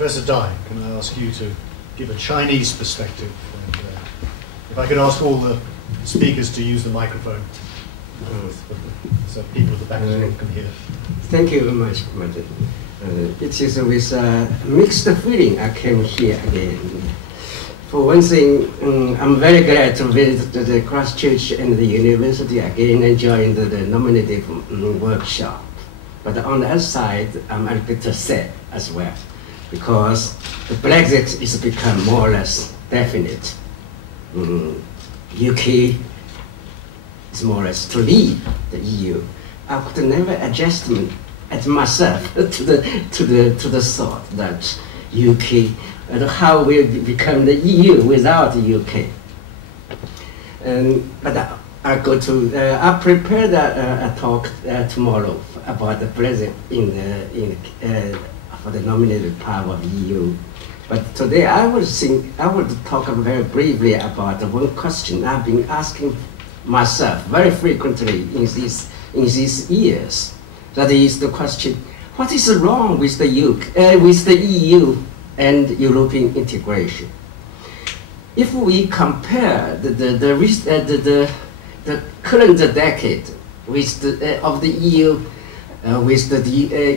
Professor Dai, can I ask you to give a Chinese perspective? And, if I could ask all the speakers to use the microphone, so people at the back of the room can hear. Thank you very much, Madam. It is with a mixed feeling I came here again. For one thing, I'm very glad to visit the Christchurch and the university again and join the nominative workshop. But on the other side, I'm a bit sad as well, because the Brexit is become more or less definite. UK is more or less to leave the EU. I could never adjust myself to the thought that UK and how will become the EU without the UK. But I prepared a talk tomorrow about the Brexit for the nominative power of EU. But today I would talk very briefly about one question I've been asking myself very frequently in these years. That is the question: what is wrong with the EU and European integration? If we compare the current decade with of the EU with the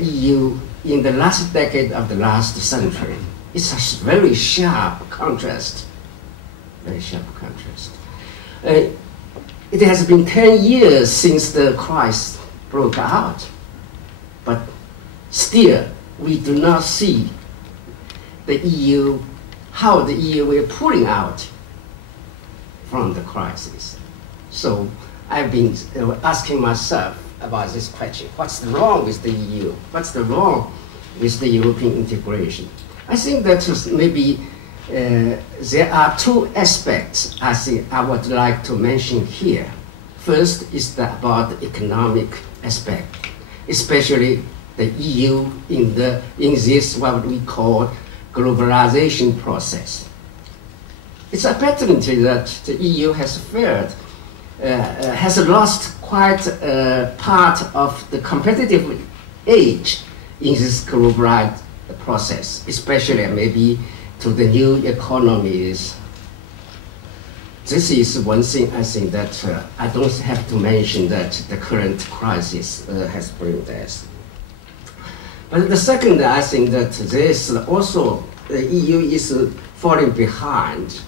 EU in the last decade of the last century, it's a very sharp contrast. Very sharp contrast. It has been 10 years since the crisis broke out, but still we do not see the EU, how the EU is pulling out from the crisis. So I've been asking myself about this question: what's wrong with the EU? What's wrong with the European integration? I think that maybe there are two aspects I think I would like to mention here. First is about the economic aspect, especially the EU in this what we call globalization process. It's apparently that the EU has failed, has lost quite part of the competitive edge in this globalized process, especially maybe to the new economies. This is one thing I think that I don't have to mention that the current crisis has brought us. But the second, I think that this also the EU is falling behind.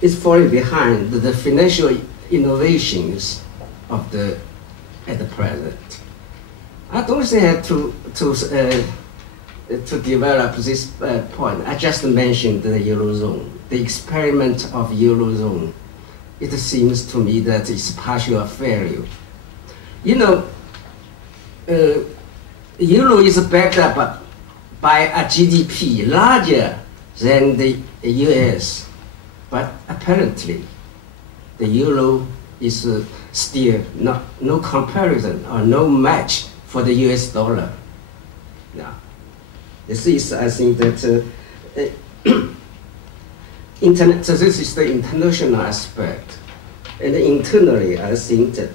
It's falling behind the financial innovations of at the present. I don't have to develop this point. I just mentioned the Eurozone, the experiment of Eurozone. It seems to me that it's partial failure. You know, Euro is backed up by a GDP larger than the US, but apparently the Euro is still no comparison or no match for the US dollar. Yeah. This is, I think, that so this is the international aspect, and internally, I think that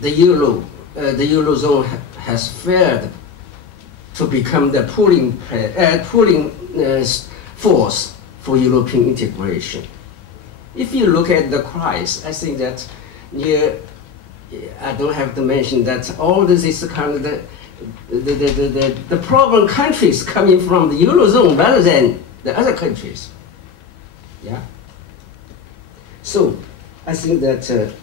the Eurozone has failed to become the pulling force for European integration. If you look at the crisis, I think that I don't have to mention that all this is kind of the problem countries coming from the Eurozone rather than the other countries. Yeah. So I think that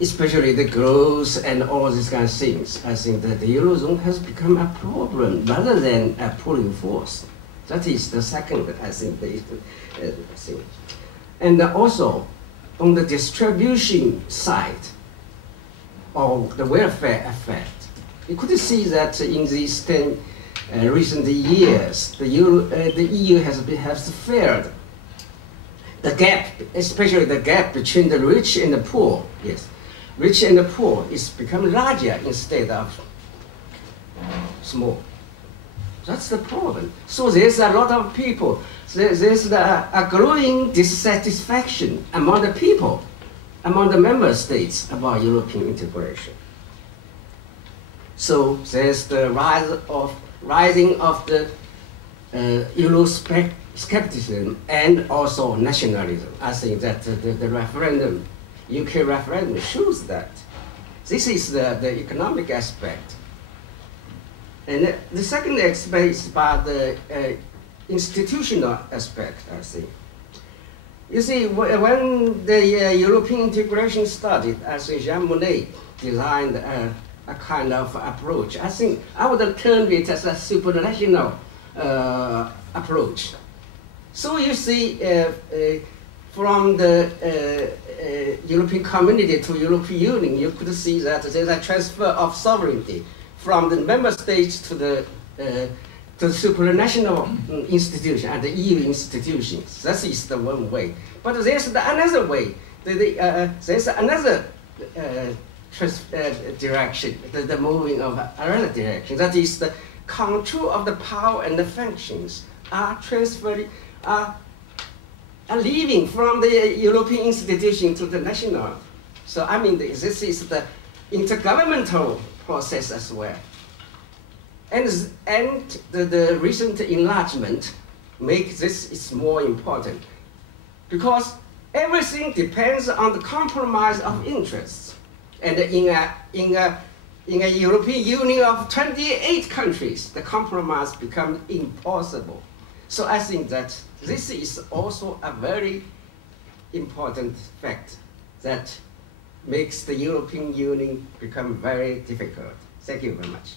especially the growth and all these kind of things, I think that the Eurozone has become a problem rather than a pulling force. That is the second, I think, the thing. And also, on the distribution side of the welfare effect, you could see that in these 10 recent years, the EU has failed. The gap, especially the gap between the rich and the poor, yes. Rich and the poor is become larger instead of small. That's the problem. So there's a lot of people. There's a growing dissatisfaction among the people, among the member states about European integration. So there's the rising of the Euroscepticism and also nationalism. I think that the referendum, UK referendum, shows that. This is the economic aspect. And the second aspect is about the institutional aspect, I think. You see, when the European integration started, I think Jean Monnet designed a kind of approach. I think I would term it as a supranational approach. So you see, from the European community to European Union, you could see that there's a transfer of sovereignty from the member states to the supranational institution and the EU institutions. That is the one way. But there's another way. There's another direction, the moving of another direction. That is the control of the power and the functions are transferred, are leaving from the European institution to the national. So I mean, this is the intergovernmental process as well. And the recent enlargement makes this is more important because everything depends on the compromise of interests. And in a European Union of 28 countries, the compromise becomes impossible. So I think that this is also a very important fact that makes the European Union become very difficult. Thank you very much.